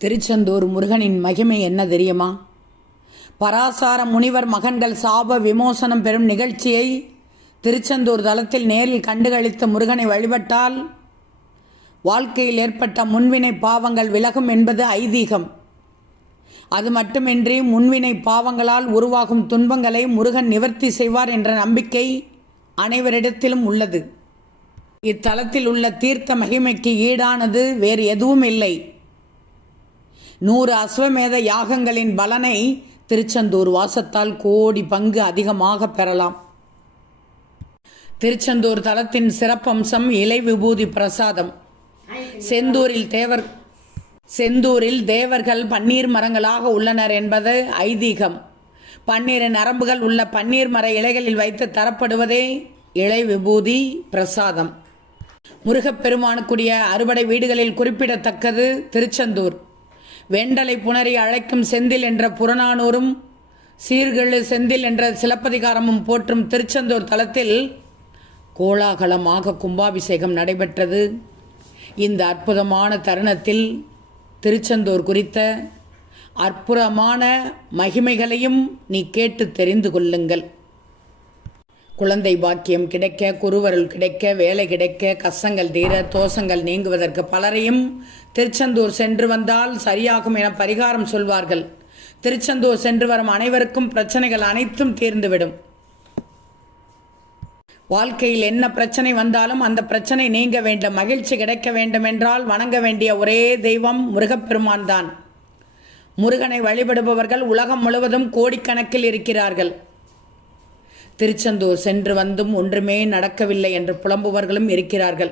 திருச்செந்தூர் முருகனின் மகிமை என்ன தெரியுமா? பராசார முனிவர் மகன்கள் சாப விமோசனம் பெறும் நிகழ்ச்சியை திருச்செந்தூர் தலத்தில் நேரில் கண்டுகளித்த முருகனை வழிபட்டால் வாழ்க்கையில் ஏற்பட்ட முன்வினை பாவங்கள் விலகும் என்பது ஐதீகம். அது மட்டுமின்றி முன்வினை பாவங்களால் உருவாகும் துன்பங்களை முருகன் நிவர்த்தி செய்வார் என்ற நம்பிக்கை அனைவரிடத்திலும் உள்ளது. இத்தலத்தில் உள்ள தீர்த்த மகிமைக்கு ஈடானது வேறு எதுவும் இல்லை. 100 அஸ்வமேத யாகங்களின் பலனை திருச்செந்தூர் வாசத்தால் கோடி பங்கு அதிகமாக பெறலாம். திருச்செந்தூர் தலத்தின் சிறப்பம்சம் இலை விபூதி பிரசாதம். செந்தூரில் தேவர்கள் பன்னீர் மரங்களாக உள்ளனர் என்பது ஐதீகம். 12 நரம்புகள் உள்ள பன்னீர் மர இலைகளில் வைத்து தரப்படுவதே இலை விபூதி பிரசாதம். முருகப்பெருமானுக்குரிய அறுபடை வீடுகளில் குறிப்பிடத்தக்கது திருச்செந்தூர். வெண்டலை புணரி அழைக்கும் செந்தில் என்ற புறநானூரும் சீர்கெழு செந்தில் என்ற சிலப்பதிகாரமும் போற்றும் திருச்செந்தூர் தலத்தில் கோலாகலமாக கும்பாபிஷேகம் நடைபெற்றது. இந்த அற்புதமான தருணத்தில் திருச்செந்தூர் குறித்த அற்புதமான மகிமைகளையும் நீ கேட்டு தெரிந்து கொள்ளுங்கள். குழந்தை பாக்கியம் கிடைக்க, குருவருள் கிடைக்க, வேலை கிடைக்க, கஷ்டங்கள் தீர, தோஷங்கள் நீங்குவதற்கு பலரையும் திருச்செந்தூர் சென்று வந்தால் சரியாகும் என பரிகாரம் சொல்வார்கள். திருச்செந்தூர் சென்று வரும் அனைவருக்கும் பிரச்சனைகள் அனைத்தும் தீர்ந்துவிடும். வாழ்க்கையில் என்ன பிரச்சனை வந்தாலும் அந்த பிரச்சனை நீங்க வேண்டும், மகிழ்ச்சி கிடைக்க வேண்டும் என்றால் வணங்க வேண்டிய ஒரே தெய்வம் முருகப்பெருமான் தான். முருகனை வழிபடுபவர்கள் உலகம் முழுவதும் கோடிக்கணக்கில் இருக்கிறார்கள். திருச்செந்தூர் சென்று வந்தும் ஒன்றுமே நடக்கவில்லை என்று புலம்புவர்களும் இருக்கிறார்கள்.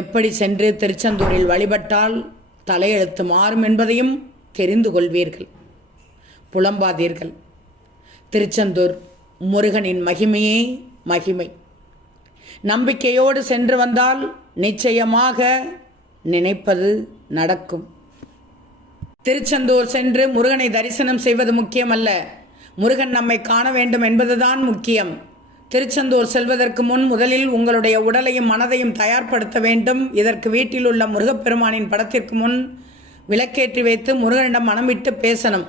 எப்படி சென்று திருச்செந்தூரில் வழிபட்டால் தலையெழுத்து மாறும் என்பதையும் தெரிந்து கொள்வீர்கள். புலம்பாதீர்கள். திருச்செந்தூர் முருகனின் மகிமையே மகிமை. நம்பிக்கையோடு சென்று வந்தால் நிச்சயமாக நினைப்பது நடக்கும். திருச்செந்தூர் சென்று முருகனை தரிசனம் செய்வது முக்கியமல்ல, முருகன் நம்மை காண வேண்டும் என்பதுதான் முக்கியம். திருச்செந்தூர் செல்வதற்கு முன் முதலில் உங்களுடைய உடலையும் மனதையும் தயார்படுத்த வேண்டும். இதற்கு வீட்டில் உள்ள முருகப்பெருமானின் படத்திற்கு முன் விளக்கேற்றி வைத்து முருகனிடம் மனம் விட்டு பேசணும்.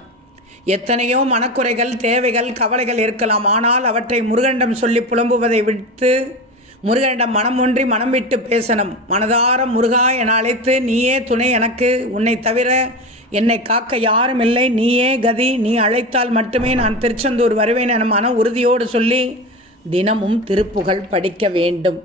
எத்தனையோ மனக்குறைகள், தேவைகள், கவலைகள் இருக்கலாம். ஆனால் அவற்றை முருகனிடம் சொல்லி புலம்புவதை விட்டு முருகனிடம் மனம் ஒன்றி மனம் விட்டு பேசணும். மனதார முருகா என அழைத்து, நீயே துணை எனக்கு, உன்னை தவிர என்னை காக்க யாரும் இல்லை, நீயே கதி, நீ அழைத்தால் மட்டுமே நான் திருச்செந்தூர் வருவேன் என மன உறுதியோடு சொல்லி தினமும் திருப்புகழ் படிக்க வேண்டும்.